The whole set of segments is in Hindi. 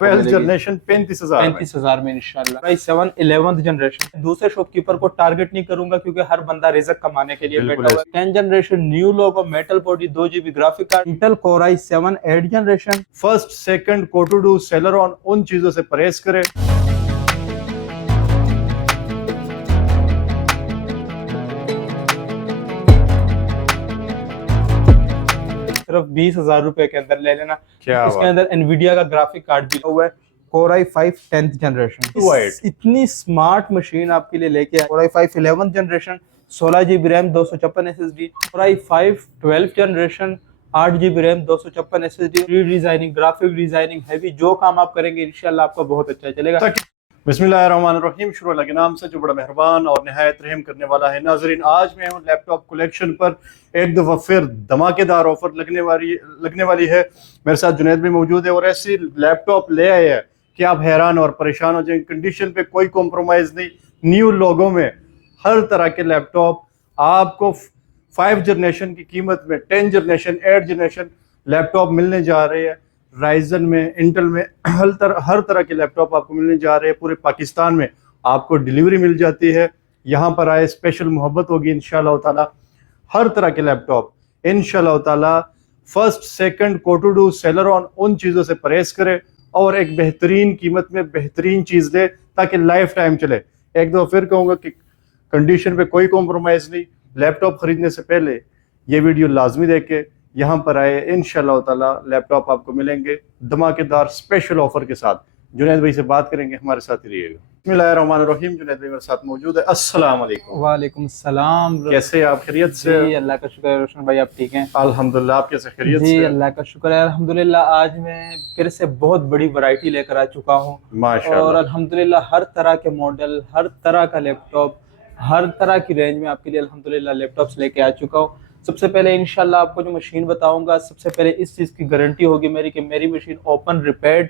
12th जनरेशन 35,000 में इंशाल्लाह। भाई 7 11th जनरेशन। दूसरे शॉपकीपर को टारगेट नहीं करूंगा क्योंकि हर बंदा रिजक कमाने के लिए बैठा हुआ है। 10 generation new logo, metal body, 2 GB graphic card, Intel core i7 8 generation. First second कोटोडू सेलेरॉन, उन चीजों से परहेज करें। सिर्फ 20,000 रुपए के अंदर ले लेना। क्या इसके अंदर एनवीडिया का ग्राफिक कार्ड भी हुआ है, कोर i5 10th जनरेशन। इतनी स्मार्ट मशीन आपके लिए लेके आए। Core i5 11th generation, 16 GB RAM, 256 SSD। Core i5 12th generation, 8 GB RAM, 256 SSD। Redesigning, graphic designing, heavy जो काम आप करेंगे इंशाल्लाह आपका बहुत अच्छा चलेगा। बिस्मिल्लाहिर्रहमानिर्रहीम, शुरू अल्लाह के नाम से जो बड़ा मेहरबान और निहायत रहम करने वाला है। नाजरीन, आज मैं हूँ लैपटॉप कलेक्शन पर एक दफ़ा फिर धमाकेदार ऑफर लगने वाली है। मेरे साथ जुनैद भी मौजूद है और ऐसी लैपटॉप ले आए हैं कि आप हैरान और परेशान हो जाएंगे। कंडीशन पे कोई कॉम्प्रोमाइज़ नहीं, न्यू लोगों में हर तरह के लैपटॉप आपको 5 जनरेशन की कीमत में 10 जनरेशन 8 जनरेशन लैपटॉप मिलने जा रहे हैं। राइजन में, इंटेल में हर तरह के लैपटॉप आपको मिलने जा रहे हैं। पूरे पाकिस्तान में आपको डिलीवरी मिल जाती है। यहाँ पर आए, स्पेशल मोहब्बत होगी इंशाल्लाह ताला। हर तरह के लैपटॉप इंशाल्लाह ताला फर्स्ट सेकंड कोटोडू सेलेरॉन, उन चीज़ों से परहेज करें और एक बेहतरीन कीमत में बेहतरीन चीज़ दे ताकि लाइफ टाइम चले। एक दो फिर कहूँगा कि कंडीशन पे कोई कॉम्प्रोमाइज़ नहीं। लैपटॉप ख़रीदने से पहले ये वीडियो लाजमी देखे, यहाँ पर आए, इंशाल्लाह ताला लैपटॉप आपको मिलेंगे धमाकेदार स्पेशल ऑफर के साथ। जुनैद भाई से बात करेंगे, हमारे साथ ही रहिएगा। बिस्मिल्लाहिर्रहमानिर्रहीम, जुनैद भाई मेरे साथ मौजूद है। अस्सलाम वालेकुम। वालेकुम सलाम। कैसे आप? खैरियत से? जी अल्लाह का शुक्र है। रोशन भाई आप ठीक हैं? अल्हम्दुलिल्लाह। आप कैसे? खैरियत से? जी अल्लाह का शुक्र है अल्हम्दुलिल्लाह। आज मैं फिर से बहुत बड़ी वैरायटी लेकर आ चुका हूँ माशाअल्लाह। और अल्हम्दुलिल्लाह हर तरह के मॉडल, हर तरह का लैपटॉप, हर तरह की रेंज में आपके लिए अल्हम्दुलिल्लाह लैपटॉप्स लेके आ चुका हूँ। सबसे पहले इंशाल्लाह आपको जो मशीन बताऊंगा, सबसे पहले इस चीज़ की गारंटी होगी मेरी कि मेरी मशीन ओपन रिपेयर्ड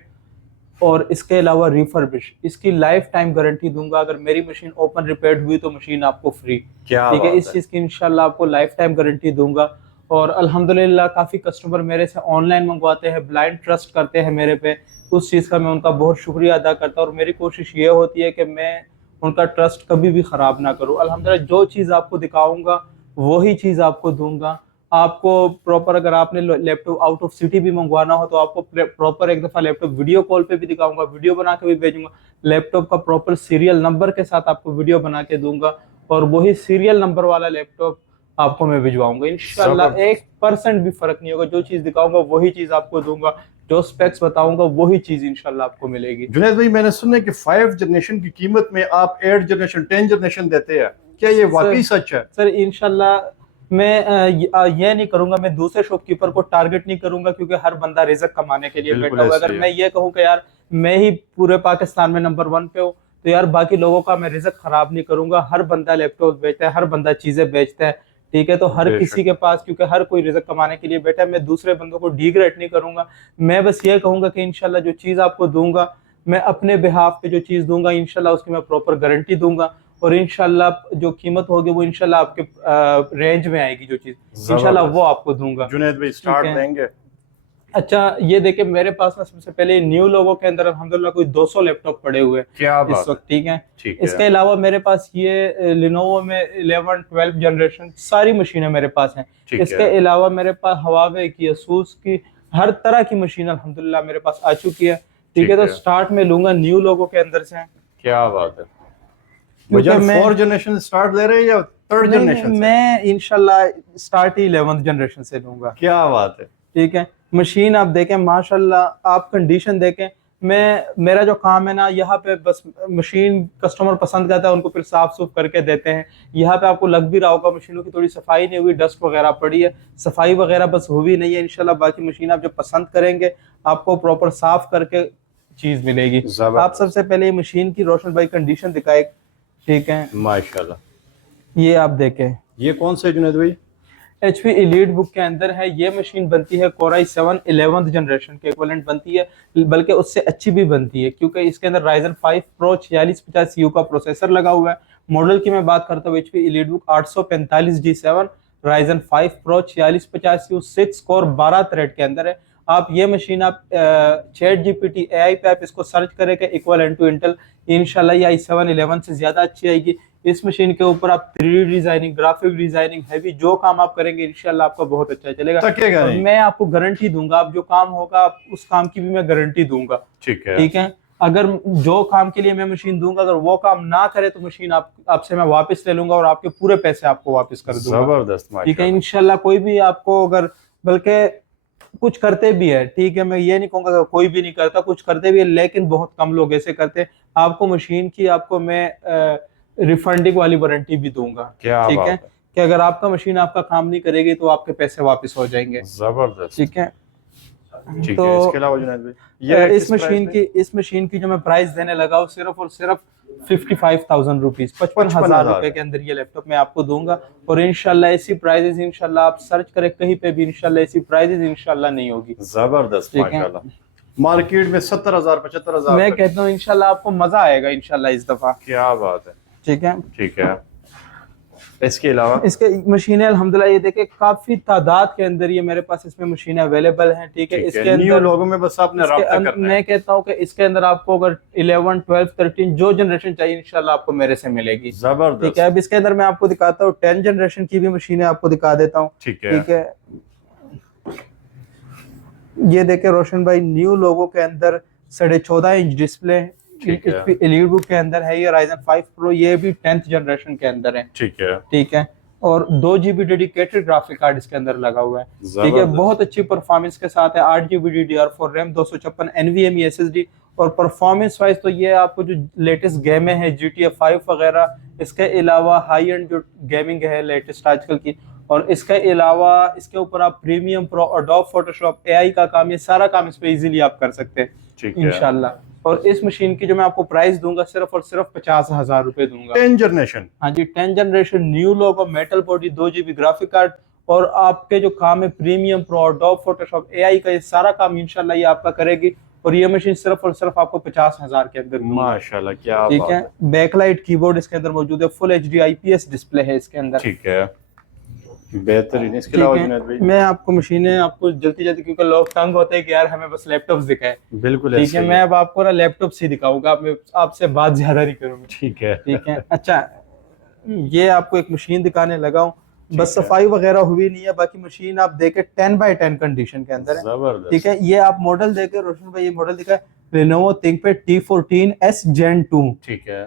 और इसके अलावा रिफर्बिश, इसकी लाइफ टाइम गारंटी दूंगा। अगर मेरी मशीन ओपन रिपेयर्ड हुई तो मशीन आपको फ्री। क्या ठीक है, इस चीज़ की इंशाल्लाह आपको लाइफ टाइम गारंटी दूंगा। और अल्हम्दुलिल्लाह काफ़ी कस्टमर मेरे से ऑनलाइन मंगवाते हैं, ब्लाइंड ट्रस्ट करते हैं मेरे पे। उस चीज़ का मैं उनका बहुत शुक्रिया अदा करता हूँ और मेरी कोशिश ये होती है कि मैं उनका ट्रस्ट कभी भी ख़राब ना करूँ। अल्हम्दुलिल्लाह जो चीज़ आपको दिखाऊँगा वही चीज़ आपको दूंगा। आपको प्रॉपर, अगर आपने लैपटॉप आउट ऑफ सिटी भी मंगवाना हो तो आपको प्रॉपर एक दफ़ा लैपटॉप वीडियो कॉल पे भी दिखाऊंगा, वीडियो बना के भी भेजूंगा। लैपटॉप का प्रॉपर सीरियल नंबर के साथ आपको वीडियो बना के दूंगा और वही सीरियल नंबर वाला लैपटॉप आपको मैं भिजवाऊंगा इंशाल्लाह। 1% भी फर्क नहीं होगा। जो चीज़ दिखाऊंगा वही चीज़ आपको दूंगा, जो स्पेक्स बताऊंगा वही चीज़ इंशाल्लाह आपको मिलेगी। जुनैद भाई, मैंने सुना है कि 5 जनरेशन की कीमत में आप 8 जनरेशन 10 जनरेशन देते हैं, क्या ये वाकई सच है? सर इंशाल्लाह मैं ये नहीं करूंगा, मैं दूसरे शॉपकीपर को टारगेट नहीं करूंगा क्योंकि हर बंदा रिजक कमाने के लिए बैठा हुआ है। अगर मैं ये कहूँ कि यार मैं ही पूरे पाकिस्तान में नंबर 1 पे हूँ तो यार बाकी लोगों का मैं रिजक खराब नहीं करूंगा। हर बंदा लैपटॉप बेचता है, हर बंदा चीजें बेचता है, ठीक है। तो हर किसी के पास, क्योंकि हर कोई रिजक कमाने के लिए बैठा है, मैं दूसरे बंदों को डिग्रेड नहीं करूंगा। मैं बस ये कहूंगा कि इंशाल्लाह जो चीज़ आपको दूंगा, मैं अपने बिहाफ पे जो चीज़ दूंगा इंशाल्लाह उसकी मैं प्रॉपर गारंटी दूंगा और इंशाल्लाह जो कीमत होगी वो इंशाल्लाह आपके रेंज में आएगी। जो चीज़ इंशाल्लाह वो आपको दूंगा। जुनैद भाई स्टार्ट देंगे। अच्छा, ये देखिए मेरे पास ना सबसे पहले न्यू लोगों के अंदर अल्हम्दुलिल्लाह कोई 200 लैपटॉप पड़े हुए हैं इस वक्त, ठीक है। इसके अलावा मेरे पास ये लिनोवो में 11 12 जनरेशन सारी मशीनें मेरे पास हैं। इसके अलावा मेरे पास हवावे की, असूस की, हर तरह की मशीन अल्हम्दुलिल्लाह मेरे पास आ चुकी है, ठीक है। तो स्टार्ट में लूंगा न्यू लोगों के अंदर से। क्या बात है, मुझे 4 जनरेशन स्टार्ट दे रहे हैं या 3rd जनरेशन? मैं इंशाल्लाह स्टार्ट ही 11th जनरेशन से लूंगा। क्या बात है, ठीक है। मशीन आप देखें माशाल्लाह, आप कंडीशन देखें। मेरा जो काम है ना, यहाँ पे बस मशीन कस्टमर पसंद करता है, उनको फिर साफ सुफ करके देते हैं। यहाँ पे आपको लग भी रहा होगा मशीनों की थोड़ी सफाई नहीं हुई, डस्ट वगैरह पड़ी है, सफाई वगैरह बस हुई नहीं है। इंशाल्लाह बाकी मशीन आप जब पसंद करेंगे आपको प्रॉपर साफ करके चीज मिलेगी। आप सबसे पहले मशीन की रोशन भाई कंडीशन दिखाए, ठीक है। माशाल्लाह ये आप देखें, ये कौन सा जुनैद भाई? HP एलीट बुक के अंदर है। ये मशीन बनती है कोर i7 11th जनरेशन के इक्विवेलेंट बनती है, बल्कि उससे अच्छी भी बनती है क्योंकि इसके अंदर Ryzen 5 Pro 4650 का प्रोसेसर लगा हुआ है। मॉडल की मैं बात करता हूँ, HP elite book 845G7 Ryzen 5 Pro 4650 6 core 12 thread के अंदर है। आप ये मशीन आप चैट जीपीटी एआई पे आप इसको सर्च करेंगे इक्वलेंट टू इंटेल, इंशाल्लाह ये i7-11 से ज्यादा अच्छी आएगी। इस मशीन के ऊपर आप 3D designing, graphic designing, heavy जो काम आप करेंगे इंशाल्लाह आपका बहुत अच्छा चलेगा। थकेगा और नहीं। मैं आपको गारंटी दूंगा, आप जो काम होगा आप उस काम की भी मैं गारंटी दूंगा। ठीक है। ठीक है, अगर जो काम के लिए मैं मशीन दूंगा अगर वो काम ना करे तो मशीन आपसे मैं वापस ले लूंगा और आपके पूरे पैसे आपको वापस कर दूंगा। जबरदस्त, ठीक है, माशाल्लाह। इंशाल्लाह कोई भी आपको अगर, बल्कि कुछ करते भी है, ठीक है, मैं ये नहीं कहूंगा कि कोई भी नहीं करता, कुछ करते भी है, लेकिन बहुत कम लोग ऐसे करते हैं। आपको मशीन की आपको मैं रिफंडिंग वाली वारंटी भी दूंगा। क्या ठीक बात है, कि अगर आपका मशीन आपका काम नहीं करेगी तो आपके पैसे वापस हो जाएंगे। जबरदस्त। ठीक है, ठीक तो है, इसके अलावा जुनैद भाई ये इस मशीन की जो मैं प्राइस देने लगा हूँ सिर्फ और सिर्फ 55,000 रुपीज, 55,000 रुपए के अंदर ये लैपटॉप मैं आपको दूंगा। और इंशाल्लाह ऐसी प्राइजेस इंशाल्लाह आप सर्च करें कहीं पे भी, इंशाल्लाह ऐसी प्राइजेस इंशाल्लाह नहीं होगी। जबरदस्त, ठीक है, माशाल्लाह। मार्केट में 70,000 75,000 मैं कहता हूँ इंशाल्लाह आपको मजा आएगा इंशाल्लाह इस दफा। क्या बात है। ठीक है, ठीक है, इसके अलावा इसके मशीनें अल्हम्दुलिल्लाह ये देखे काफी तादाद के अंदर ये मेरे पास इसमें मशीनें अवेलेबल हैं। ठीक है, इसके न्यू अंदर लोगों में बस आपने राब्ता करना है। मैं कहता हूँ कि इसके अंदर आपको अगर 11, 12, 13 जो जनरेशन चाहिए इंशाल्लाह आपको मेरे से मिलेगी। जबरदस्त। ठीक है, अब इसके अंदर मैं आपको दिखाता हूँ 10 जनरेशन की भी मशीनें आपको दिखा देता हूँ। ठीक है। ठीक है, ये देखे रोशन भाई, न्यू लोगों के अंदर 14.5 इंच डिस्प्ले एलीट बुक के अंदर है। ये Ryzen 5 Pro, ये भी 10th जनरेशन के अंदर है। ठीक है। ठीक है, और 2 GB डेडिकेटेड ग्राफिक कार्ड इसके अंदर लगा हुआ है। ठीक है, बहुत अच्छी परफॉर्मेंस के साथ है। 8 GB DDR4 RAM, 256 NVMe SSD। और परफॉर्मेंस वाइज तो ये आपको जो लेटेस्ट गेम है GTA 5 वगैरह, इसके अलावा हाई एंड जो गेमिंग है लेटेस्ट आजकल की, और इसके अलावा इसके ऊपर आप premium pro, adobe Photoshop, AI का काम, ये सारा काम इस पे इजीली आप कर सकते हैं। ठीक है, इंशाल्लाह। और इस मशीन की जो मैं आपको प्राइस दूंगा सिर्फ और सिर्फ 50,000 रुपए दूंगा। 10 जनरेशन। हाँ जी, 10 generation, new logo, metal body, 2 GB graphic card, और आपके जो काम है premium pro, adobe Photoshop, AI का, ये सारा काम इंशाल्लाह ये आपका करेगी। और ये मशीन सिर्फ और सिर्फ आपको 50,000 के अंदर दूंगा। माशाल्लाह, क्या ठीक बात है, बैकलाइट कीबोर्ड इसके अंदर मौजूद है, फुल HD IPS डिस्प्ले है इसके अंदर। ठीक है, बेहतरीन। इसके ठीक अलावा है, जुनैद भाई मैं आपको मशीनें आपको जल्दी जल्दी, क्योंकि लोग तंग होते हैं कि यार हमें बस लैपटॉप दिखाए। बिल्कुल ठीक ऐसे है, ही मैं अब आपको ना लैपटॉप से दिखाऊंगा, आपसे बात ज्यादा नहीं करूंगा। ठीक है। ठीक है, अच्छा, ये आपको एक मशीन दिखाने लगा हूँ, बस है। सफाई वगैरह हुई नहीं है, बाकी मशीन आप देखे 10x10 कंडीशन के अंदर है। जबरदस्त। ठीक है, ये आप मॉडल देखे रोशन भाई, ये मॉडल दिखा है Lenovo ThinkPad T14S Gen 2, ठीक है।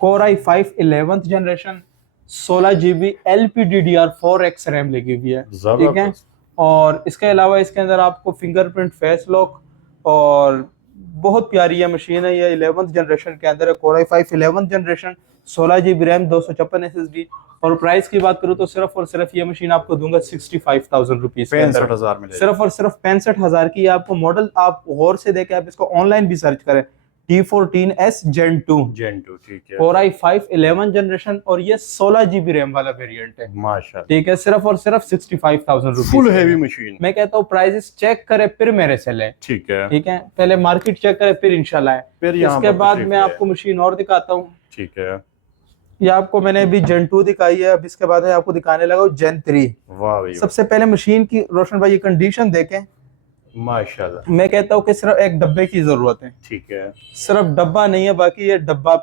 Core i5 11th generation, 16 GB LPDDR4X RAM लगी हुई है। ठीक है, जबरदस्त। और इसके अलावा इसके अंदर आपको फिंगरप्रिंट फेस लॉक, और बहुत प्यारी है मशीन है। ये 11th जनरेशन के अंदर है, Core i5 11th generation, 16 GB RAM, 256 SSD। और प्राइस की बात करूँ तो सिर्फ और सिर्फ ये मशीन आपको दूंगा 65,000 रुपीज, 65,000 में सिर्फ और सिर्फ 65,000 की। आपको मॉडल आप गौर से देखें, आप इसको ऑनलाइन भी सर्च करें, T14S Gen 2, Gen 2। ठीक है, Core i5 11 जनरेशन, और ये 16 GB रैम वाला वेरिएंट है। माशाल्लाह। ठीक है, सिर्फ और सिर्फ 65,000 रुपीज। Full heavy machine. मैं कहता हूँ प्राइसेस चेक करे फिर मेरे से ले। ठीक है। ठीक है, पहले मार्केट चेक करे फिर इंशाल्लाह है। फिर यहाँ इसके पर बाद तशरीफ मैं ले आपको मशीन और दिखाता हूँ। ठीक है। ये आपको मैंने अभी Gen 2 दिखाई है, अब इसके बाद मैं आपको दिखाने लगा हूँ Gen 3। वाह भाई, सबसे पहले मशीन की रोशन भाई ये कंडीशन देखें, माशाल्लाह। मैं कहता हूँ कि सिर्फ एक डब्बे की जरूरत है। ठीक है, सिर्फ डब्बा नहीं है, बाकी ये डब्बा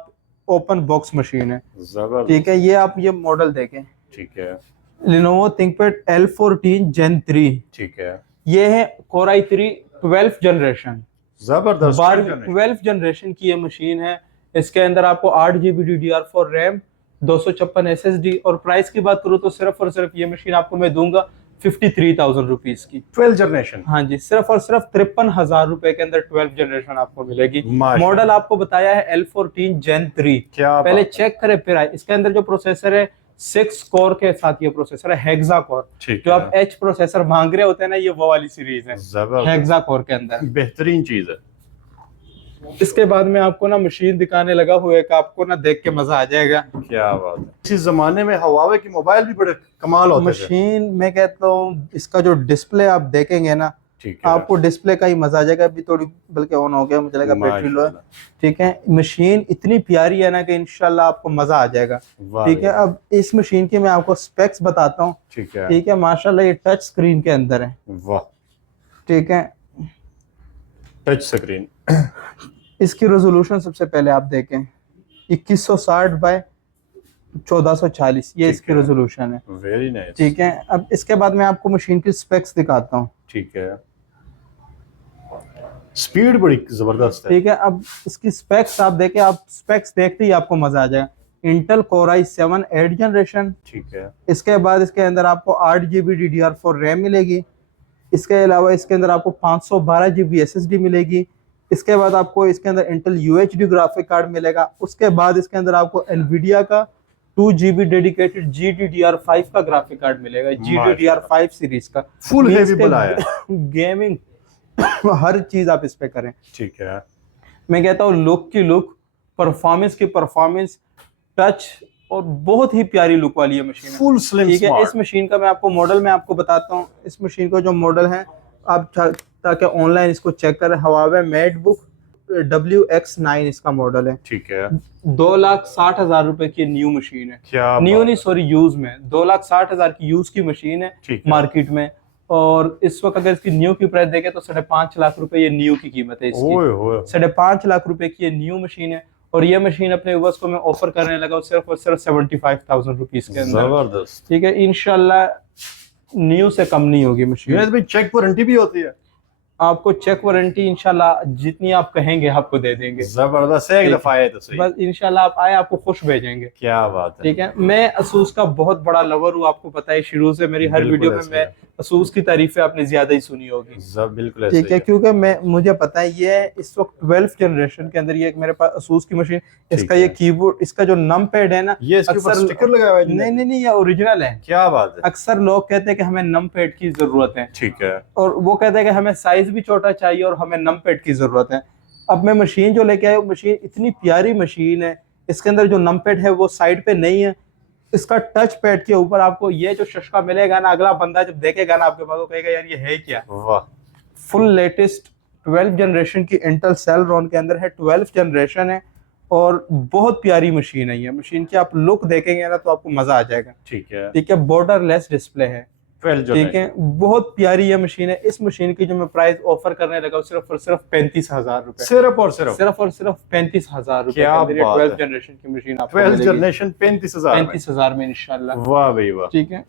ओपन बॉक्स मशीन है। जबरदस्त। ठीक है, ये आप ये मॉडल देखें, ठीक है। Lenovo ThinkPad L14 Gen 3, ठीक है, ये है Core i3 12th जनरेशन, जबरदस्त। 12th जनरेशन की ये मशीन है। इसके अंदर आपको 8 GB DDR4 रैम, 256 SSD। और प्राइस की बात करूँ तो सिर्फ और सिर्फ ये मशीन आपको मैं दूंगा 53,000 रुपीज की। 12 जनरेशन। हाँ जी, सिर्फ और सिर्फ 53,000 रुपए के अंदर 12 जनरेशन आपको मिलेगी। माशाल्लाह। मॉडल आपको बताया है L14 Gen 3। क्या पहले बात चेक करें फिर आए। इसके अंदर जो प्रोसेसर है 6 कोर के साथ ये प्रोसेसर है, हेक्सा कोर। ठीक जो है। आप H प्रोसेसर मांग रहे होते हैं ना, ये वो वाली सीरीज है, जबरदस्त, हेक्सा कोर के अंदर। बेहतरीन चीज है। इसके बाद मैं आपको ना मशीन दिखाने लगा हुआ है कि आपको ना देख के मजा आ जाएगा। क्या बात है। इस जमाने में हवावे की मोबाइल भी बड़े कमाल होते थे। मशीन मैं कहता हूँ इसका जो डिस्प्ले आप देखेंगे ना, ठीक है, आपको डिस्प्ले का ही मजा आ जाएगा। अभी थोड़ी बल्कि ऑन हो गया, मुझे लगा बैटरी लो है। ठीक है, मशीन इतनी प्यारी है ना कि इंशाल्लाह आपको मजा आ जाएगा। ठीक है, अब इस मशीन की मैं आपको स्पेक्स बताता हूँ। ठीक है, ठीक है, माशाल्लाह ये टच स्क्रीन के अंदर है। वाह, ठीक है। Touch screen. इसकी रेजोल्यूशन सबसे पहले आप देखें 2160 बाय 1440, ये ठीक इसकी है। रेजोल्यूशन है। Very nice. ठीक है, अब इसके बाद मैं आपको मशीन की स्पेक्स दिखाता हूँ। ठीक है, स्पीड बड़ी जबरदस्त है। ठीक है, अब इसकी स्पेक्स आप देखें, आप स्पेक्स देखते ही आपको मजा आ जाएगा। Intel Core i7 8th generation. ठीक है, इसके बाद इसके अंदर आपको 8 GB DDR4 रैम मिलेगी। इसके अलावा इसके अंदर आपको 512 GB SSD मिलेगी। इसके बाद आपको इसके अंदर इंटेल UHD ग्राफिक कार्ड मिलेगा। उसके बाद इसके अंदर आपको एनवीडिया का 2 GB डेडिकेटेड GDDR5 का ग्राफिक कार्ड मिलेगा, GDDR5 सीरीज का। फुल हेवी बनाया गेमिंग हर चीज आप इस पे करें। ठीक है, मैं कहता हूँ लुक की लुक, परफॉर्मेंस की परफॉर्मेंस, टच, और बहुत ही प्यारी लुक वाली है मशीन। फुल स्लिम ठीक है, स्मार्ट। इस मशीन का मैं आपको मॉडल मैं आपको बताता हूँ। इस मशीन का जो मॉडल है आप ताकि ऑनलाइन इसको चेक करें, Huawei MateBook WX9 इसका मॉडल है। ठीक है, 2,60,000 रुपए की न्यू मशीन है। क्या न्यू बात नहीं, है। सॉरी, यूज में 2,60,000 की यूज की मशीन है ठीक है। मार्केट में। और इस वक्त अगर इसकी न्यू की प्राइस देखें तो 5.5 लाख रुपए ये न्यू की कीमत है इसकी। ओए होए। 5.5 लाख रुपए की ये न्यू मशीन है। और ये मशीन अपने व्यूअर्स को मैं ऑफर करने लगा सिर्फ और सिर्फ 75,000 रुपीज के अंदर। जबरदस्त। ठीक है, इंशाल्लाह न्यू से कम नहीं होगी मशीन। विनेश भाई, चेक वारंटी भी होती है? आपको चेक वारंटी इंशाल्लाह जितनी आप कहेंगे आपको दे देंगे। जबरदस्त है, एक दफा आए तो सही। बस इंशाल्लाह आप आए, आपको खुश भेजेंगे। क्या बात है। ठीक है, मैं असूस का बहुत बड़ा लवर हूँ, आपको पता है शुरू से मेरी हर बिल्कुल वीडियो में ऐसे मैं है। असूस की तारीफें आपने ज्यादा ही सुनी होगी। बिल्कुल ऐसे ठीक है, ही क्योंकि मुझे पता है ये इस वक्त 12th जनरेशन के अंदर ये एक मेरे पास असूस की मशीन, इसका है। ये कीबोर्ड, इसका जो नम पैड है ना, ये इसके ऊपर अक्सर स्टिकर लगा हुआ है? नहीं, ये ओरिजिनल है। क्या बात है। अक्सर लोग कहते हैं कि हमें नम पैड की जरूरत है, ठीक है, और वो कहते हैं कि हमें साइज भी छोटा चाहिए और हमें नम पैड की जरूरत है। अब मैं मशीन जो लेके आया हूँ, मशीन इतनी प्यारी मशीन है, इसके अंदर जो नम पैड है वो साइड पे नहीं है, इसका टच पैड के ऊपर आपको ये जो शशका मिलेगा ना, अगला बंदा जब देखेगा ना आपके पास, वो कहेगा यार ये है क्या। वाह। फुल लेटेस्ट 12th जनरेशन की इंटेल सेलरॉन के अंदर है, 12th जनरेशन है, और बहुत प्यारी मशीन है ये। मशीन की आप लुक देखेंगे ना तो आपको मजा आ जाएगा। ठीक है, ठीक है, बॉर्डरलेस डिस्प्ले है। 12 ठीक है, बहुत प्यारी ये मशीन है। इस मशीन की जो मैं प्राइस ऑफर करने लगा सिर्फ और सिर्फ 35,000 रुपए। सिर्फ और सिर्फ 35,000 रुपए। क्या बात है। 12th जनरेशन की मशीन आपको 12 मिलेगी जनरेशन 35,000 में। 35,000 में इंशाल्लाह। वाह भाई वाह। ठीक है,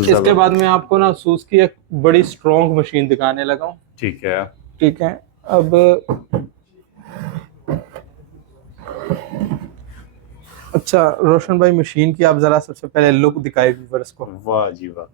इसके बाद मैं आपको ना असूस की एक बड़ी स्ट्रॉन्ग मशीन दिखाने लगा हूँ। ठीक है, ठीक है, अब अच्छा रोशन भाई, मशीन की आप जरा सबसे पहले लुक दिखाए व्यूअर्स को। वाह जी वाह।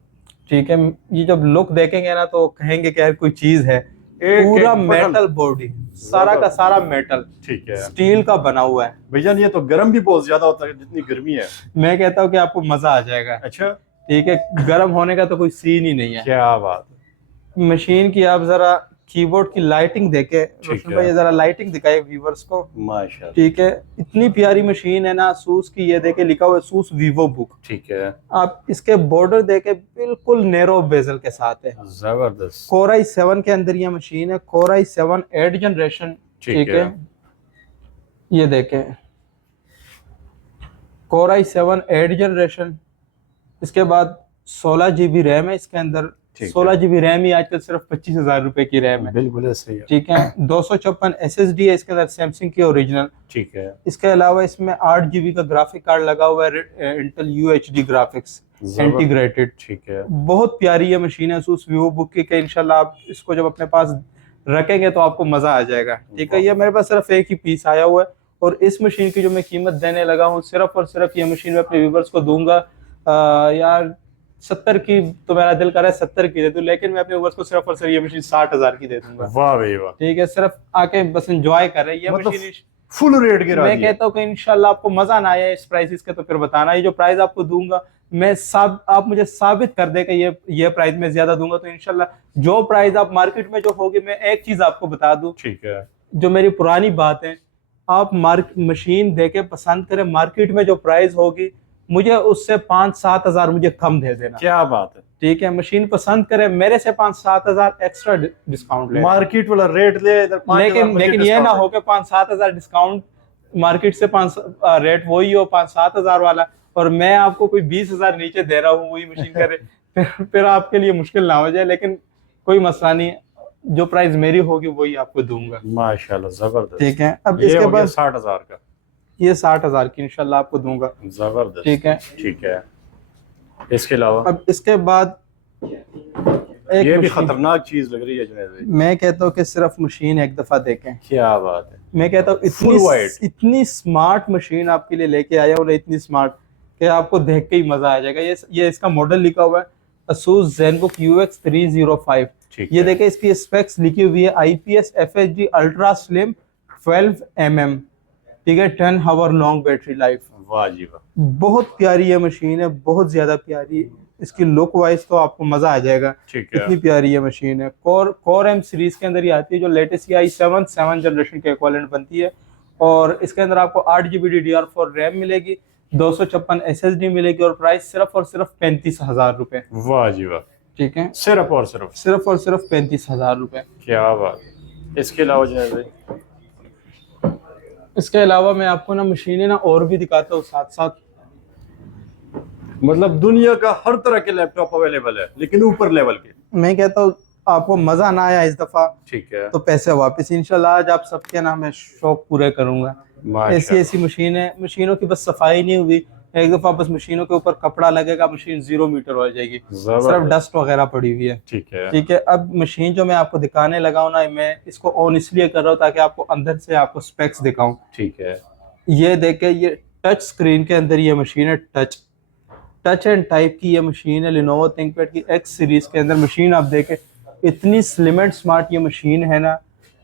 ठीक है, ये जब लुक देखेंगे ना तो कहेंगे कि यार कोई चीज है। पूरा मेटल बॉडी, सारा का सारा मेटल, ठीक है, स्टील का बना हुआ है। भैया ये तो गर्म भी बहुत ज्यादा होता है, जितनी गर्मी है। मैं कहता हूँ कि आपको मजा आ जाएगा। अच्छा, ठीक है, गर्म होने का तो कोई सीन ही नहीं है। क्या बात है। मशीन की आप जरा कीबोर्ड की लाइटिंग देखे रोशन भाई, जरा लाइटिंग दिखाए व्यूअर्स को। माशाल्लाह। ठीक है, इतनी प्यारी मशीन है ना असूस की। ये देखे लिखा हुआ है असूस वीवो बुक। ठीक है, आप इसके बॉर्डर देखे बिल्कुल नैरो बेजल के साथ है। जबरदस्त। Core i7 के अंदर ये मशीन है, Core i7 8th जनरेशन। ठीक है, ये देखें Core i7 8th जनरेशन। इसके बाद 16 GB रैम है इसके अंदर। 16 GB रैम ही आजकल सिर्फ 25,000 रुपए की रैम है। बिल्कुल ऐसे ही है। ठीक है, 256 SSD है इसके अंदर, सैमसंग की ओरिजिनल। ठीक है, इसके अलावा इसमें 8 GB का ग्राफिक कार्ड लगा हुआ है, इंटेल UHD ग्राफिक्स इंटीग्रेटेड। ठीक है, बहुत प्यारी ये मशीन है असूस वीवो बुक की, कि इंशाल्लाह आप इसको जब अपने पास रखेंगे तो आपको मजा आ जाएगा। ठीक है, ये मेरे पास सिर्फ एक ही पीस आया हुआ है, और इस मशीन की जो मैं कीमत देने लगा हूँ सिर्फ और सिर्फ ये मशीन मैं अपने व्यूवर्स को दूंगा यार 70 की, तो मेरा दिल कर रहा है 70 की दे दूं, लेकिन मैं अपने व्यूवर्स को सिर्फ और सिर्फ ये मशीन 60,000 की दे दूंगा। वाह भाई वाह। ठीक है, सिर्फ आके बस एंजॉय कर रहे हैं ये मतलब मशीन। फुल रेट गिरा मैं दिया। कहता हूँ कि इंशाल्लाह आपको मजा ना आया इस प्राइस के, तो फिर बताना। ये जो प्राइस आपको दूंगा मैं आप मुझे साबित कर दे कि ये प्राइस मैं ज्यादा दूंगा, तो इंशाल्लाह जो प्राइस आप मार्केट में जो होगी, मैं एक चीज आपको बता दूं, ठीक है, जो मेरी पुरानी बात है, आप मशीन देके पसंद करें, मार्केट में जो प्राइस होगी मुझे उससे 5-7 हजार मुझे कम दे देना। क्या बात है। ठीक है, मशीन पसंद करें, मेरे से 5-7 हजार एक्स्ट्रा डिस्काउंट ले, मार्केट वाला रेट ले, लेकिन ये ना हो कि 5-7 हजार डिस्काउंट, मार्केट से 5 रेट वही हो 5-7 हजार वाला, और मैं आपको कोई 20 हजार नीचे दे रहा हूँ वही मशीन करे, फिर आपके लिए मुश्किल ना हो जाए। लेकिन कोई मसला नहीं, जो प्राइस मेरी होगी वही आपको दूंगा। माशाल्लाह जबरदस्त। ठीक है, अब ये इसके हो गया बाद 60,000 का। ये 60,000 की इंशाल्लाह आपको दूंगा। जबरदस्त। ठीक है, ठीक है, इसके अलावा अब इसके बाद एक ये भी मशीन, खतरनाक चीज लग रही है जुनैद भाई। मैं कहता हूँ कि सिर्फ मशीन एक दफा देखें। क्या बात है। मैं कहता हूँ Full white। इतनी स्मार्ट मशीन आपके लिए लेके आया हूँ ना, इतनी स्मार्ट कि आपको देख के ही मजा आ जाएगा। ये इसका मॉडल लिखा हुआ है Asus ZenBook UX 305। ठीक ये है। देखें, इसकी स्पेक्स लिखी हुई है IPS FHD ultra slim 12 mm। ठीक है, 10 आवर लॉन्ग बैटरी लाइफ। वाह जी वाह। बहुत प्यारी ये मशीन है, बहुत ज्यादा प्यारी। इसकी लुक वाइज तो आपको मजा आ जाएगा, ठीक है। इतनी प्यारी ये मशीन है। कोर M सीरीज के अंदर ये आती है, जो लेटेस्ट i7 7 जनरेशन के इक्विवेलेंट बनती है। और इसके अंदर आपको 8GB DDR4 रैम मिलेगी, 256 SSD मिलेगी, और प्राइस सिर्फ और सिर्फ 35,000 रुपए। वाह जी वाह। ठीक है, सिर्फ और सिर्फ 35,000 रुपए। क्या बात। इसके अलावा जुनैद भाई इसके अलावा मैं आपको ना मशीनें ना और भी दिखाता हूँ साथ साथ। मतलब दुनिया का हर तरह के लैपटॉप अवेलेबल है, लेकिन ऊपर लेवल के। मैं कहता हूँ आपको मजा ना आया इस दफा ठीक है। तो पैसे वापस इंशाल्लाह। आज आप सबके ना मैं शौक पूरे करूंगा। ऐसी ऐसी मशीन है, मशीनों की बस सफाई नहीं हुई, एक दफा बस मशीनों के ऊपर कपड़ा लगेगा, मशीन 0 मीटर हो जाएगी, सिर्फ डस्ट वगैरह पड़ी हुई है। ठीक है। ठीक है, अब मशीन जो मैं आपको दिखाने लगा हूँ ना, मैं इसको ऑन इसलिए कर रहा हूँ ताकि आपको अंदर से आपको स्पेक्स दिखाऊं। ठीक है। ये देखे, ये टच स्क्रीन के अंदर ये मशीन है, टच एंड टाइप की ये मशीन है, Lenovo ThinkPad की X सीरीज के अंदर मशीन। आप देखें इतनी स्लिम एंड स्मार्ट ये मशीन है ना,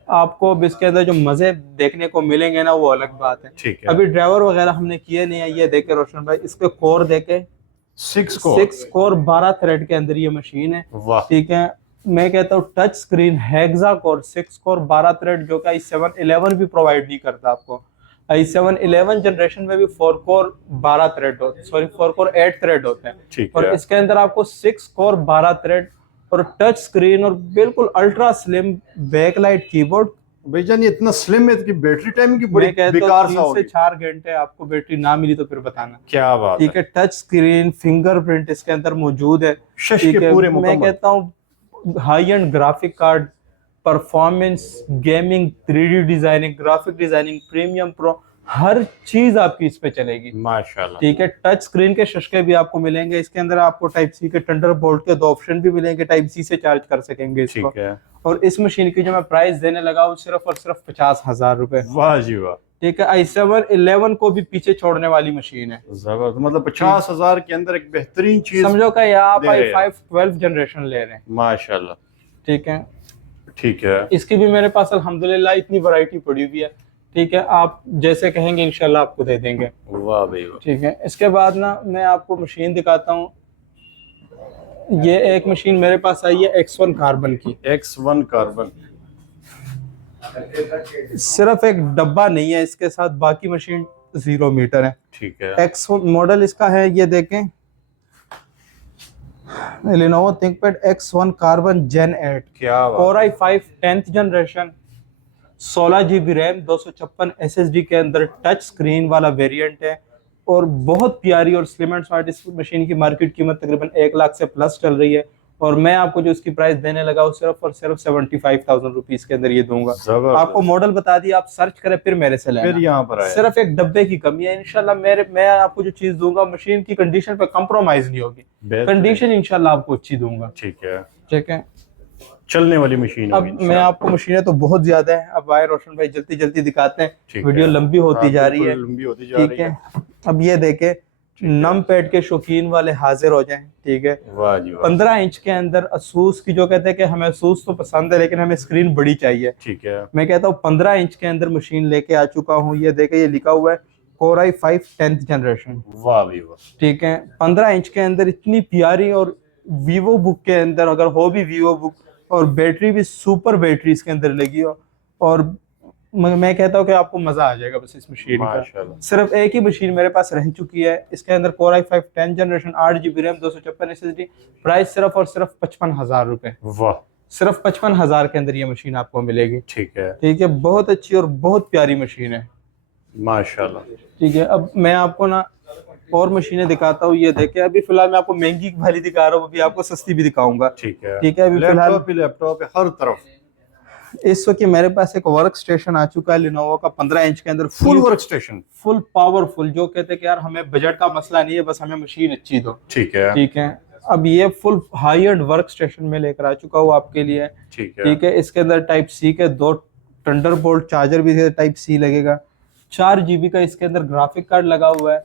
आपको अब इसके अंदर जो मजे देखने को मिलेंगे ना वो अलग बात है। ठीक है। अभी ड्राइवर वगैरह हमने किए नहीं है। ये देखे रोशन भाई, इसके कोर देखे 6 कोर 12 थ्रेड के अंदर ये मशीन है। वाह। ठीक है, मैं कहता हूँ touch screen hexa core 6 core 12 thread, जो कि i7 11 भी प्रोवाइड नहीं करता आपको। i7 11 जनरेशन में भी 4 कोर 12 थ्रेड होते, सॉरी 4 कोर 8 थ्रेड होते हैं। ठीक और है। इसके अंदर आपको 6 कोर 12 थ्रेड और टच स्क्रीन और बिल्कुल अल्ट्रा स्लिम बैकलाइट कीबोर्ड। भाईजान ये इतना स्लिम है कि बैटरी टाइम की बड़ी मैं कहता बेकार हूँ सा 3 होगी। से 4 घंटे आपको बैटरी ना मिली तो फिर बताना। क्या बात ठीक है, टच स्क्रीन फिंगरप्रिंट इसके अंदर मौजूद है। शश ठीक के है, पूरे मैं मुकम्मल। कहता हूँ high end graphic card, performance, gaming, 3D designing, graphic designing, premium pro, हर चीज आपकी इस पे चलेगी। माशाल्लाह। ठीक है, टच स्क्रीन के शशके भी आपको मिलेंगे। इसके अंदर आपको टाइप सी के थंडरबोल्ट के 2 ऑप्शन भी मिलेंगे, टाइप सी से चार्ज कर सकेंगे इसको। ठीक है। और इस मशीन की जो मैं प्राइस देने लगा हूँ सिर्फ और सिर्फ 50,000 रुपए। वाह जी वाह। ठीक है, i7 11 को भी पीछे छोड़ने वाली मशीन है। जबरदस्त। मतलब 50,000 के अंदर एक बेहतरीन चीज समझो कि या आप दे रहे हैं। i5 12 जनरेशन ले रहे हैं। माशाल्लाह। ठीक है, ठीक है। इसकी भी मेरे पास अल्हम्दुलिल्लाह इतनी वैरायटी पड़ी हुई है। ठीक है, आप जैसे कहेंगे इंशाल्लाह आपको दे देंगे। वाह भाई वाह। ठीक है, इसके बाद ना मैं आपको मशीन दिखाता हूँ। ये एक मशीन मेरे पास आई है X1 कार्बन की। X1 carbon. सिर्फ एक डब्बा नहीं है इसके साथ, बाकी मशीन 0 मीटर है। ठीक है। X1 मॉडल इसका है, ये देखें, Lenovo ThinkPad X1 carbon Gen 8, क्या बात। Core i5 10th generation, 16GB RAM, 256 SSD के अंदर, टच स्क्रीन वाला वेरिएंट है और बहुत प्यारी और स्लिम एंड स्मार्ट। इस मशीन की मार्केट कीमत तकरीबन 1 लाख से प्लस चल रही है, और मैं आपको जो इसकी प्राइस देने लगा हूँ सिर्फ और सिर्फ 75,000 रुपीज के अंदर ये दूंगा। आपको मॉडल बता दिया, आप सर्च करें फिर मेरे से लेना। फिर यहाँ पर आया। सिर्फ एक डब्बे की कमी है। इंशाल्लाह मैं आपको जो चीज दूंगा मशीन की कंडीशन पे कंप्रोमाइज नहीं होगी, कंडीशन इंशाल्लाह आपको अच्छी दूंगा। ठीक है। ठीक है, चलने वाली मशीन अब मैं आपको मशीनें तो बहुत ज्यादा है, अब आए रोशन भाई जल्दी जल्दी दिखाते हैं, वीडियो लंबी होती जा रही है। लंबी होती जा रही ठीक है, अब ये देखे, नम पैड के शौकीन वाले हाजिर हो जाएं। ठीक है, वाह जी वाह। 15 इंच के अंदर Asus की, जो कहते हैं कि हमें Asus तो पसंद है लेकिन हमें स्क्रीन बड़ी चाहिए। ठीक है। मैं कहता हूँ 15 इंच के अंदर मशीन लेके आ चुका हूँ। ये देखे, ये लिखा हुआ है Core i5 10th जनरेशन। वाह भी वाह। ठीक है, 15 इंच के अंदर इतनी प्यारी, और वीवो बुक के अंदर अगर हो भी वीवो बुक, और बैटरी भी सुपर बैटरी इसके अंदर लगी हो, और मैं कहता हूँ कि आपको मजा आ जाएगा बस इस मशीन का। सिर्फ एक ही मशीन मेरे पास रह चुकी है, इसके अंदर Core i5 10th generation, 8GB RAM, 256 SSD, price सिर्फ और सिर्फ 55,000 रुपए। वाह। सिर्फ 55,000 के अंदर ये मशीन आपको मिलेगी। ठीक है। ठीक है, बहुत अच्छी और बहुत प्यारी मशीन है माशाल्लाह। ठीक है, अब मैं आपको ना और मशीनें दिखाता हूँ। ये देखिए, अभी फिलहाल मैं आपको महंगी वाली दिखा रहा हूँ, अभी आपको सस्ती भी दिखाऊंगा। ठीक है। ठीक है, अभी फिलहाल लैपटॉप है हर तरफ। इस वक्त मेरे पास एक वर्क स्टेशन आ चुका है लिनोवो का 15 इंच के अंदर, full work station, full powerful. जो कहते हैं कि यार हमें बजट का मसला नहीं है, बस हमें मशीन अच्छी दो। ठीक है। ठीक है, अब ये full high and work station में लेकर आ चुका हूँ आपके लिए। ठीक है। ठीक है, इसके अंदर टाइप सी के 2 थंडरबोल्ट चार्जर भी टाइप सी लगेगा। 4 GB का इसके अंदर ग्राफिक कार्ड लगा हुआ है।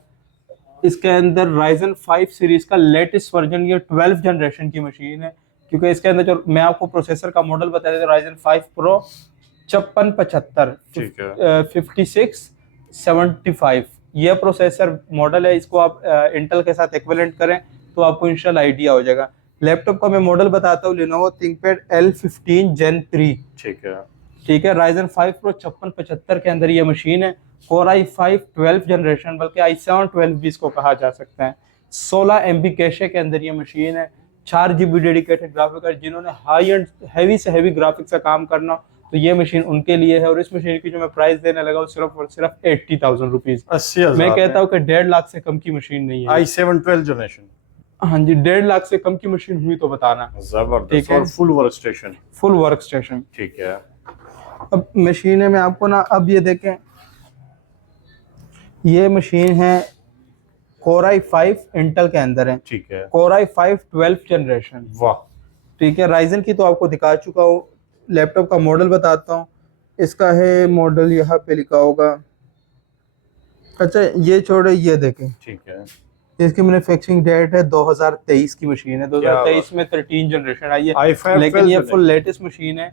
इसके अंदर Ryzen 5 सीरीज का लेटेस्ट वर्जन, ये 12th जनरेशन की मशीन है। क्योंकि इसके अंदर जो मैं आपको प्रोसेसर का मॉडल बता देता हूँ, Ryzen 5 Pro 5675 ठीक है। 5675 ये प्रोसेसर मॉडल है। इसको आप इंटेल के साथ इक्विवेलेंट करें तो आपको इंशाल्लाह आइडिया हो जाएगा। लैपटॉप का मैं मॉडल बताता हूँ, Lenovo ThinkPad L15 Gen 3। ठीक है। ठीक है, Ryzen 5 Pro 5675 के अंदर ये मशीन है। Core i5 12th जनरेशन, बल्कि i7 12 भी इसको कहा जा सकता है। 16 MB कैशे के अंदर ये मशीन है। 4 GB डेडिकेटेड ग्राफिक कार्ड। जिन्होंने हाई एंड हैवी से हैवी ग्राफिक्स का काम करना तो ये मशीन उनके लिए है। और इस मशीन की जो मैं प्राइस देने लगा हूँ सिर्फ और सिर्फ 80,000 रुपीज। 80,000। मैं कहता हूँ कि 1.5 लाख से कम की मशीन नहीं है। i7 12 generation. हाँ जी, 1.5 लाख से कम की मशीन हुई तो बताना। जबरदस्त। ठीक है, और full work station. Full work station. ठीक है। अब मशीन है, मैं आपको ना, अब ये देखें, ये मशीन है Core i5 इंटेल के अंदर है। ठीक है। Core i5 12th generation. वाह। ठीक है, Ryzen की तो आपको दिखा चुका हूँ। लैपटॉप का मॉडल बताता हूँ। इसका है मॉडल, यहाँ पे लिखा होगा। अच्छा, ये छोड़े, ये देखें। ठीक है। इसकी मैन्युफैक्चरिंग डेट है 2023 की मशीन है। 2023 में 13 जनरेशन आई है, i5 लेकिन ये फुल लेटेस्ट मशीन है।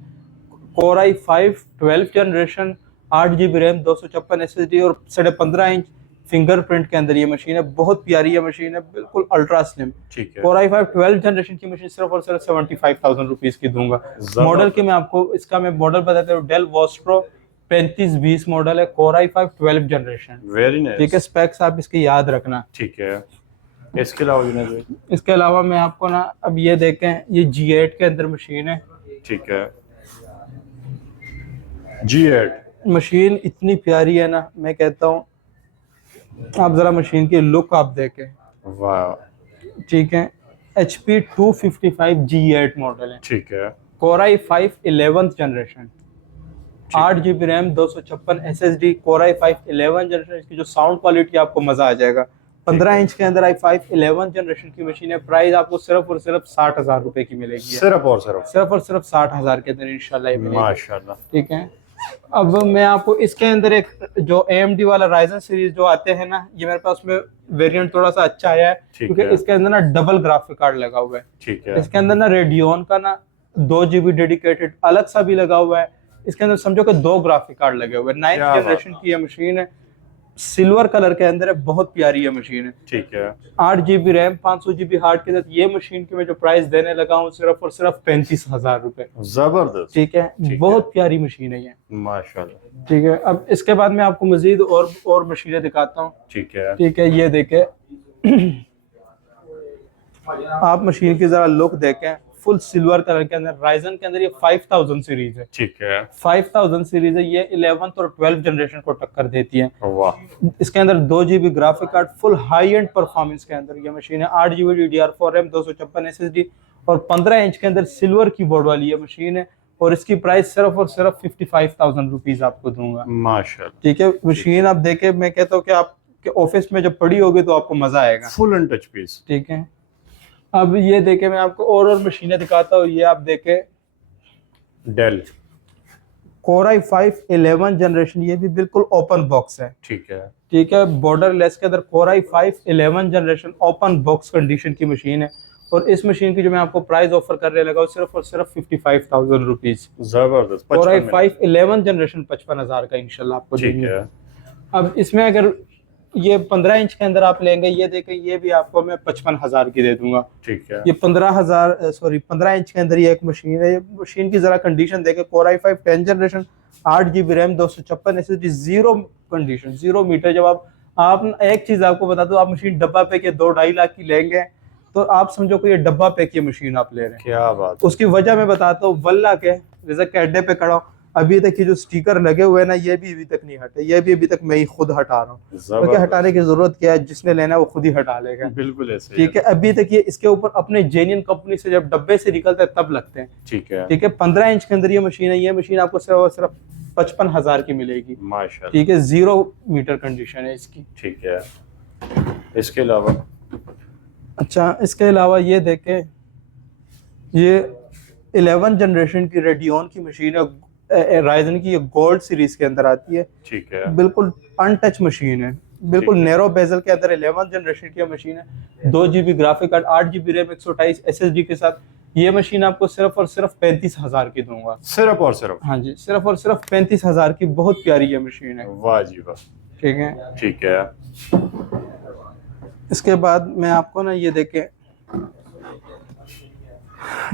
Core i5 12th generation, 8 GB RAM, 256 SSD और 15.5 इंच फिंगरप्रिंट के अंदर ये मशीन है। बहुत प्यारी ये मशीन है, बिल्कुल अल्ट्रा स्लिम। ठीक है। Core i5 12th जनरेशन की मशीन सिर्फ और सिर्फ 75,000 रुपीज की दूंगा। मॉडल के मैं आपको इसका मैं मॉडल बताता हूँ। डेल वोस्ट्रो 3520 मॉडल है, Core i5 12th generation. Very nice. ठीक है, स्पेक्स आप इसके याद रखना। ठीक है। इसके अलावा जुनैद भाई? इसके अलावा मैं आपको ना, अब ये देखें, ये G8 के अंदर मशीन है। ठीक है। G8 मशीन इतनी प्यारी है ना, मैं कहता हूँ आप जरा मशीन की लुक आप देखें। वाह। ठीक है, HP 255 G8 मॉडल है। ठीक है। Core i5 11th generation, 8 GB RAM, 256 SSD। Core i5 11th generation. इसकी जो साउंड क्वालिटी आपको मजा आ जाएगा। 15 इंच के अंदर i5 11th जनरेशन की मशीन है। प्राइस आपको सिर्फ और सिर्फ 60,000 रुपए की मिलेगी। सिर्फ और सिर्फ 60,000 के अंदर इंशाल्लाह ये मिलेगी। माशाल्लाह। ठीक है, अब मैं आपको इसके अंदर एक जो AMD वाला Ryzen सीरीज जो आते हैं ना, ये मेरे पास में वेरिएंट थोड़ा सा अच्छा आया है, क्योंकि इसके अंदर ना डबल ग्राफिक कार्ड लगा हुआ है। ठीक है। इसके अंदर ना रेडियन का ना 2 GB डेडिकेटेड अलग सा भी लगा हुआ है। इसके अंदर समझो कि 2 ग्राफिक कार्ड लगे हुए हैं। 9th जनरेशन की ये मशीन है, सिल्वर कलर के अंदर है, बहुत प्यारी ये मशीन है। ठीक है। 8 GB रैम, 500 GB हार्ड के साथ ये मशीन की मैं जो प्राइस देने लगा हूँ सिर्फ और सिर्फ 35,000 रुपए। जबरदस्त। ठीक है, बहुत प्यारी मशीन है ये, माशाल्लाह। ठीक है। अब इसके बाद मैं आपको मजीद और मशीनें दिखाता हूँ। ठीक है। ठीक है, ये देखें आप मशीन की जरा लुक देखें, फुल सिल्वर कलर के अंदर। Ryzen के अंदर ये 5000 सीरीज है। ठीक है। 5000 सीरीज है, ये 11th और 12th जनरेशन को टक्कर देती है। वाह। इसके अंदर 2 GB graphic card, full high and performance के अंदर ये मशीन है। 8 GB DDR4 रैम, 256 SSD और 15 इंच के अंदर सिल्वर कीबोर्ड वाली ये मशीन है। और इसकी प्राइस सिर्फ और सिर्फ 55,000 रुपीज आपको दूंगा। माशाल्लाह। ठीक है, मशीन आप देखे, मैं कहता हूँ कि आपके ऑफिस में जब पड़ी होगी तो आपको मजा आएगा। Full and touch piece. ठीक है, अब ये देखे मैं आपको और मशीनें दिखाता हूँ। ये आप देखे del Core i5 11th generation, ये भी बिल्कुल ओपन बॉक्स है। ठीक है। ठीक है, बॉर्डर लेस के अंदर Core i5 11th generation open box condition की मशीन है। और इस मशीन की जो मैं आपको प्राइस ऑफर करने लगा हूँ सिर्फ और सिर्फ 55,000 रुपीज। जबरदस्त। Core i5 11th जनरेशन 55,000 का इंशाल्लाह आपको ठीक देंगे। है। अब इसमें अगर ये 15 इंच के अंदर आप लेंगे, ये देखें, ये भी आपको मैं 55,000 की दे दूंगा। ठीक है। ये 15 इंच के अंदर ये एक मशीन है। ये मशीन की जरा कंडीशन देखें। Core i5 10th generation, 8 GB RAM, 256 SSD, zero condition, 0 meter. जब आप एक चीज आपको बता दो, आप मशीन डब्बा पे के 2-2.5 लाख की लेंगे तो आप समझो कि ये डब्बा पे की मशीन आप ले रहे हैं। क्या बात। उसकी वजह मैं बताता हूँ, वल्लाह के रिज़क के अड्डे पे खड़ा हूँ, अभी तक ये जो स्टिकर लगे हुए हैं ना, ये भी अभी तक नहीं हटे, ये भी अभी तक मैं ही खुद हटा रहा हूँ, क्योंकि हटाने की जरूरत क्या है, जिसने लेना है वो खुद ही हटा लेगा। बिल्कुल ऐसे। ठीक है, अभी तक ये इसके ऊपर अपने जेन्युइन कंपनी से जब डब्बे से निकलते हैं तब लगते हैं। ठीक है। ठीक है, 15 इंच के अंदर ये मशीन है। ये मशीन आपको सिर्फ और सिर्फ 55,000 की मिलेगी। माशाल्लाह। ठीक है, 0 मीटर कंडीशन है इसकी। ठीक है, इसके अलावा? अच्छा, इसके अलावा ये देखें, ये 11 जनरेशन की रेडियन की मशीन है, राइजन की, ये गोल्ड सीरीज के अंदर आती है। ठीक है। बिल्कुल अनटच मशीन है, बिल्कुल नैरो बेजल के अंदर 11 जनरेशन की मशीन है। 2 GB graphic card, 8 GB RAM, 128 SSD के साथ ये मशीन आपको सिर्फ और सिर्फ 35,000 की दूंगा। सिर्फ और सिर्फ? हाँ जी, सिर्फ और सिर्फ 35,000 की। बहुत प्यारी ये मशीन है। वाह जी वाह। ठीक है। ठीक है। इसके बाद मैं आपको ना ये देखें,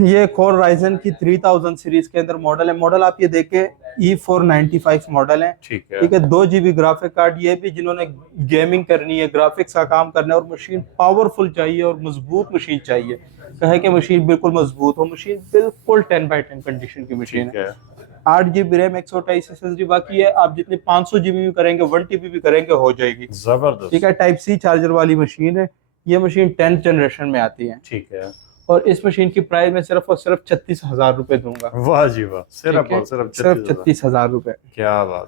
ये कोर राइजन की 3000 सीरीज के अंदर मॉडल है। मॉडल आप ये देखें, E495 मॉडल है। ठीक है। ठीक है, 2 GB ग्राफिक कार्ड। ये भी जिन्होंने गेमिंग करनी है, ग्राफिक्स का काम करना है और मशीन पावरफुल चाहिए और मजबूत मशीन चाहिए, कहे कि मशीन बिल्कुल मजबूत हो, मशीन बिल्कुल 10x10 कंडीशन की मशीन है। 8 GB रैम, 128 SSD। बाकी है आप जितनी 500 GB भी करेंगे, 1 TB भी करेंगे, हो जाएगी। जबरदस्त। ठीक है, टाइप C चार्जर वाली मशीन है। ये मशीन 10th जनरेशन में आती है। ठीक है। और इस मशीन की प्राइस मैं सिर्फ और सिर्फ 36,000 रुपए दूंगा। वाह जी वाह, सिर्फ और सिर्फ 36,000 रुपए। क्या बात।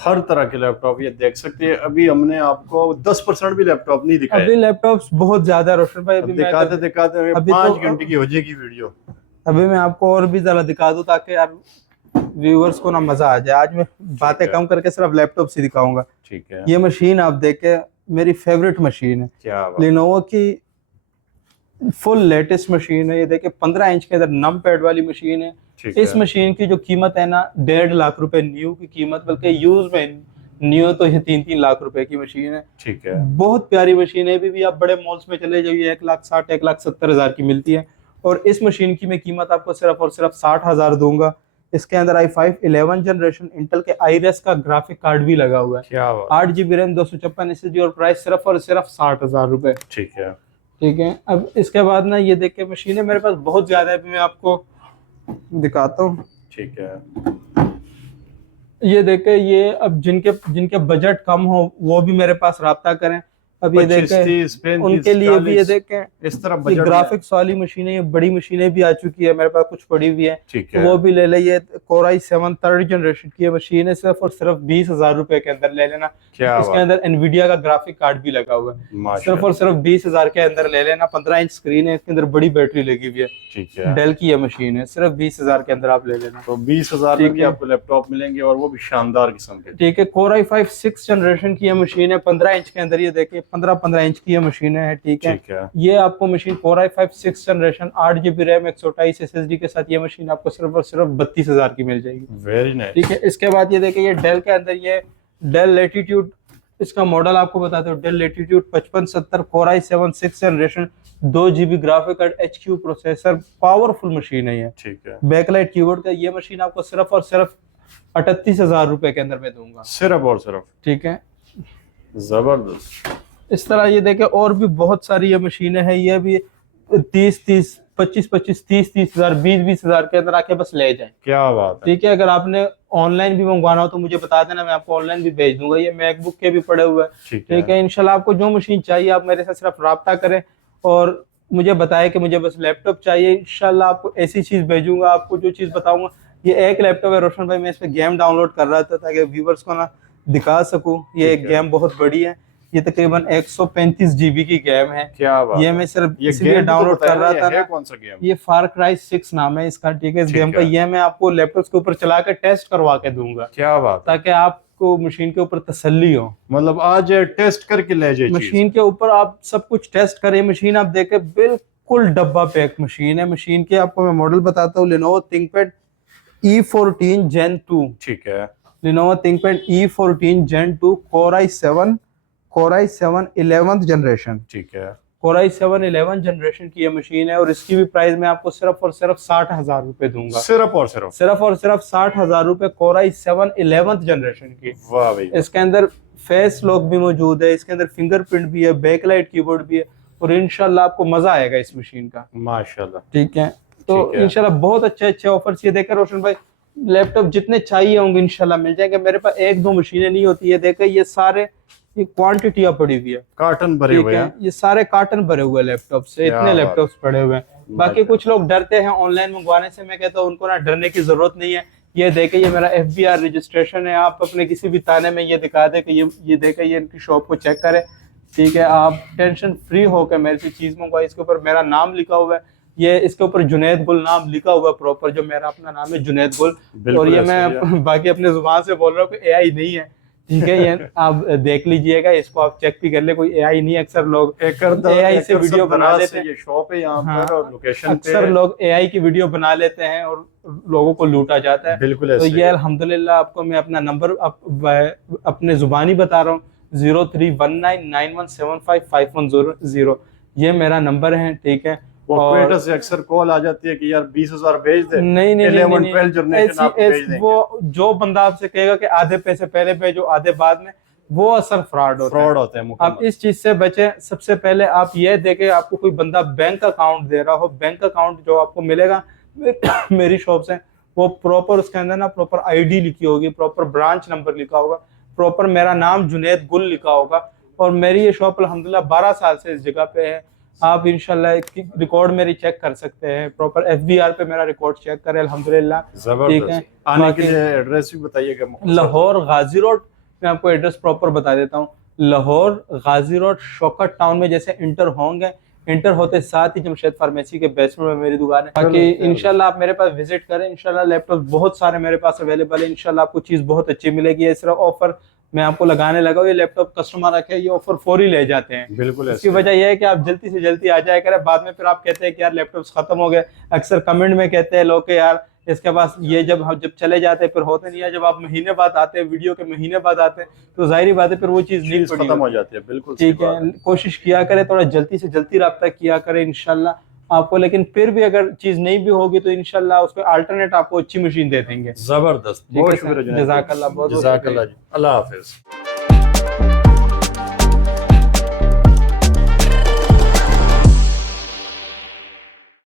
हर तरह के लैपटॉप ये देख सकते हैं। अभी हमने आपको 10% भी लैपटॉप नहीं दिखाया। अभी लैपटॉप्स बहुत ज्यादा है रोशन भाई। अभी दिखाते दिखाते 5 घंटे की हो जाएगी वीडियो। अभी मैं आपको और भी ज्यादा दिखा दूं ताकि यार व्यूअर्स को ना मजा आ जाए। आज मैं बातें कम करके सिर्फ लैपटॉप से दिखाऊंगा। ठीक है। ये मशीन आप देखें, मेरी फेवरेट मशीन है। क्या बात। लेनोवो की फुल लेटेस्ट मशीन है। ये देखें, 15 इंच के अंदर नम पैड वाली मशीन है। इस मशीन की जो कीमत है ना, 1.5 लाख रुपए न्यू की कीमत, बल्कि यूज में न्यू तो ये 3-3 लाख रुपए की मशीन है। ठीक है। बहुत प्यारी मशीन है। अभी भी आप बड़े मॉल्स में चले जाइए, 1,60,000 1,70,000 की मिलती है। और इस मशीन की मैं कीमत आपको सिर्फ और सिर्फ 60,000 दूंगा। इसके अंदर i5 11 जनरेशन इंटेल के आईरेस का ग्राफिक कार्ड भी लगा हुआ है। क्या बात। 8 GB रैम, 256 SSD और प्राइस सिर्फ और सिर्फ 60,000 रुपए। ठीक है। ठीक है। अब इसके बाद ना ये देखिए, मशीनें मेरे पास बहुत ज्यादा है, मैं आपको दिखाता हूँ। ठीक है। ये देखे, ये अब जिनके जिनके बजट कम हो वो भी मेरे पास राब्ता करें। अब ये देखें, उनके लिए भी ये देखें, इस तरह ग्राफिक्स वाली मशीनें, ये बड़ी मशीनें भी आ चुकी है मेरे पास, कुछ पड़ी हुई है। ठीक है, है। वो भी ले ले। ये Core i7 3rd जनरेशन की मशीन है। सिर्फ और सिर्फ 20,000 रुपए के अंदर ले लेना। क्या इसके अंदर एनवीडिया का ग्राफिक कार्ड भी लगा हुआ है। सिर्फ और सिर्फ 20,000 के अंदर ले लेना। 15 इंच स्क्रीन है, इसके अंदर बड़ी बैटरी लगी हुई है। ठीक है। डेल की ये मशीन है, सिर्फ 20,000 के अंदर आप ले लेना। तो 20,000 में भी आपको लैपटॉप मिलेंगे और वो भी शानदार किस्म के। ठीक है, Core i5 6th जनरेशन की ये मशीन है। 15 इंच के अंदर, ये देखिए 15 इंच की ये मशीन है। ठीक है। ये आपको machine Core i5 6th generation 8 GB RAM, 128 SSD के साथ ये मशीन आपको सिर्फ और सिर्फ 32,000 की मिल जाएगी। Very nice. ठीक है। इसके बाद ये देखिए, ये डेल के अंदर, ये डेल लेटीट्यूड, इसका मॉडल आपको बताते हो, Dell Latitude 5570 Core i7 6th generation, 2 GB graphic card, HQ processor, powerful machine है ये। ठीक है। बैकलाइट कीबोर्ड का ये मशीन आपको सिर्फ और सिर्फ 38,000 रुपए के अंदर मैं दूंगा। सिर्फ और सिर्फ। ठीक है। जबरदस्त। इस तरह ये देखे, और भी बहुत सारी ये मशीनें हैं। ये भी 30-30, 25-25, 30-30 हजार, 20-20 हजार के अंदर आके बस ले जाए। क्या बात है। ठीक है। अगर आपने ऑनलाइन भी मंगवाना हो तो मुझे बता देना, मैं आपको ऑनलाइन भी भेज दूंगा। ये मैकबुक के भी पड़े हुए हैं। ठीक है। इंशाल्लाह आपको जो मशीन चाहिए आप मेरे साथ सिर्फ राब्ता करें और मुझे बताएं कि मुझे बस लैपटॉप चाहिए। इंशाल्लाह आपको ऐसी चीज भेजूंगा, आपको जो चीज बताऊंगा। ये एक लैपटॉप है रोशन भाई, मैं इस पे गेम डाउनलोड कर रहा था ताकि व्यूवर्स को ना दिखा सकूं। ये एक गेम बहुत बड़ी है, ये तकरीबन 135 GB की गेम है। क्या बात। ये मैं सिर्फ इसलिए डाउनलोड कर रहा था ना। कौन सा गेम? ये फार क्राई 6 नाम है इसका। ठीक है। इस गेम का ये मैं आपको लैपटॉप के ऊपर चला कर टेस्ट करवा के दूंगा। क्या बात। ताकि आपको मशीन के ऊपर तसल्ली हो। मतलब आज टेस्ट करके ले जाइए मशीन के ऊपर, आप सब कुछ टेस्ट करें। मशीन आप देखें, बिल्कुल डब्बा पैक मशीन है। मशीन के आपको मैं मॉडल बताता हूँ, Lenovo ThinkPad E14 Gen 2। ठीक है। Lenovo ThinkPad E14 Gen 2 Core i7 11th generation. ठीक है। Core i7 11th जनरेशन की ये मशीन है और इसकी भी प्राइस मैं आपको सिर्फ और सिर्फ 60,000 रुपए दूंगा। सिर्फ और सिर्फ 60,000 रुपए Core i7 11th जनरेशन की। वाह भाई। इसके अंदर फेस लॉक भी मौजूद है, इसके अंदर फिंगरप्रिंट भी है, बैकलाइट कीबोर्ड भी है और इंशाल्लाह आपको मजा आएगा इस मशीन का। माशाल्लाह। ठीक है। तो इंशाल्लाह बहुत अच्छे अच्छे ऑफर्स ये देकर रोशन भाई, लैपटॉप जितने चाहिए होंगे इंशाल्लाह मिल जाएंगे। मेरे पास एक दो मशीनें नहीं होती है, देखे ये सारे ये क्वांटिटियां पड़ी हुई है, कार्टन भरे ठीक हुए है, हैं। ये सारे कार्टन भरे हुए लैपटॉप से, क्या इतने बात। लैपटॉप्स पड़े हुए हैं। बाकी कुछ लोग डरते हैं ऑनलाइन मंगवाने से, मैं कहता हूँ उनको ना डरने की जरूरत नहीं है। ये देखे ये मेरा FBR रजिस्ट्रेशन है, आप अपने किसी भी थाने में ये दिखा दे कि ये देखे ये इनकी शॉप को चेक करें, ठीक है। आप टेंशन फ्री होकर मेरे से चीज मंगवाई। इसके ऊपर मेरा नाम लिखा हुआ है, ये इसके ऊपर जुनैद गुल नाम लिखा हुआ है प्रॉपर, जो मेरा अपना नाम है जुनैद गुल। और बिल्कुल ये ऐसे ही मैं बाकी अपने जुबान से बोल रहा हूँ कि AI नहीं है, ठीक है। ये आप देख लीजिएगा, इसको आप चेक भी कर ले, कोई AI नहीं है। अक्सर लोग AI से वीडियो बना लेते हैं। ये शॉप है यहाँ हाँ, पर और लोकेशन अक्सर लोग AI की वीडियो बना लेते हैं और लोगों को लूटा जाता है। बिल्कुल तो ऐसे ये अल्हम्दुलिल्लाह आपको मैं अपना नंबर अपने जुबानी बता रहा हूँ, 031991755100, ये मेरा नंबर है, ठीक है। ऑपरेटर से अक्सर कॉल आ जाती है कि यार 20,000 भेज दे, नहीं नहीं 11 नहीं, 12 जनरेशन आपको भेज देंगे। वो जो बंदा आपसे कहेगा कि आधे पैसे पहले भेजो आधे बाद में, वो असल फ्रॉड होता है। फ्रॉड होते हैं आप मुकम्मल। इस चीज से बचें। सबसे पहले आप ये देखें, आपको कोई बंदा बैंक अकाउंट दे रहा हो, बैंक अकाउंट जो आपको मिलेगा मेरी शॉप से, वो प्रॉपर उसके अंदर ना प्रॉपर ID लिखी होगी, प्रॉपर ब्रांच नंबर लिखा होगा, प्रॉपर मेरा नाम जुनैद गुल लिखा होगा। और मेरी ये शॉप अल्हम्दुलिल्लाह 12 साल से इस जगह पे है। आप इंशाल्लाह रिकॉर्ड मेरी चेक कर सकते हैं, प्रॉपर FBR पे मेरा रिकॉर्ड चेक करें अल्हम्दुलिल्लाह, ठीक है। जबरदस्त। आने के बाकी लिए एड्रेस भी बताइएगा मुख्तसर। लाहौर गाजी रोड, मैं आपको एड्रेस प्रॉपर बता देता हूँ। लाहौर गाजी रोड शौकत टाउन में जैसे इंटर होंगे, इंटर होते साथ ही जमशेद फार्मेसी के बेसमेंट में मेरी दुकान है। बाकी इंशाल्लाह आप मेरे पास विजिट करें, इंशाल्लाह लैपटॉप बहुत सारे मेरे पास अवेलेबल है, इंशाल्लाह आपको चीज़ बहुत अच्छी मिलेगी। इस तरह ऑफर मैं आपको लगाने लगा हूँ, ये लैपटॉप कस्टमर रखे ये ऑफर फौरी ले जाते हैं। बिल्कुल इसकी वजह यह है कि आप जल्दी से जल्दी आ जाया करें, बाद में फिर आप कहते हैं कि यार लैपटॉप्स खत्म हो गए। अक्सर कमेंट में कहते हैं लोग कि यार इसके पास ये जब चले जाते हैं फिर होते नहीं है। जब आप महीने बाद आते हैं, वीडियो के महीने बाद आते हैं, तो जाहिर बात है फिर वो चीज़ नहीं पड़ी खत्म हो जाती है। बिल्कुल ठीक है। कोशिश किया करें, थोड़ा जल्दी से जल्दी रब्ता किया करें इंशाल्लाह आपको। लेकिन फिर भी अगर चीज नहीं भी होगी तो इंशाल्लाह उसको अल्टरनेट आपको अच्छी मशीन दे देंगे। जबरदस्त, बहुत शुक्रिया। जज़ाकल्लाह, बहुत जज़ाकल्लाह जी, अल्लाह हाफिज।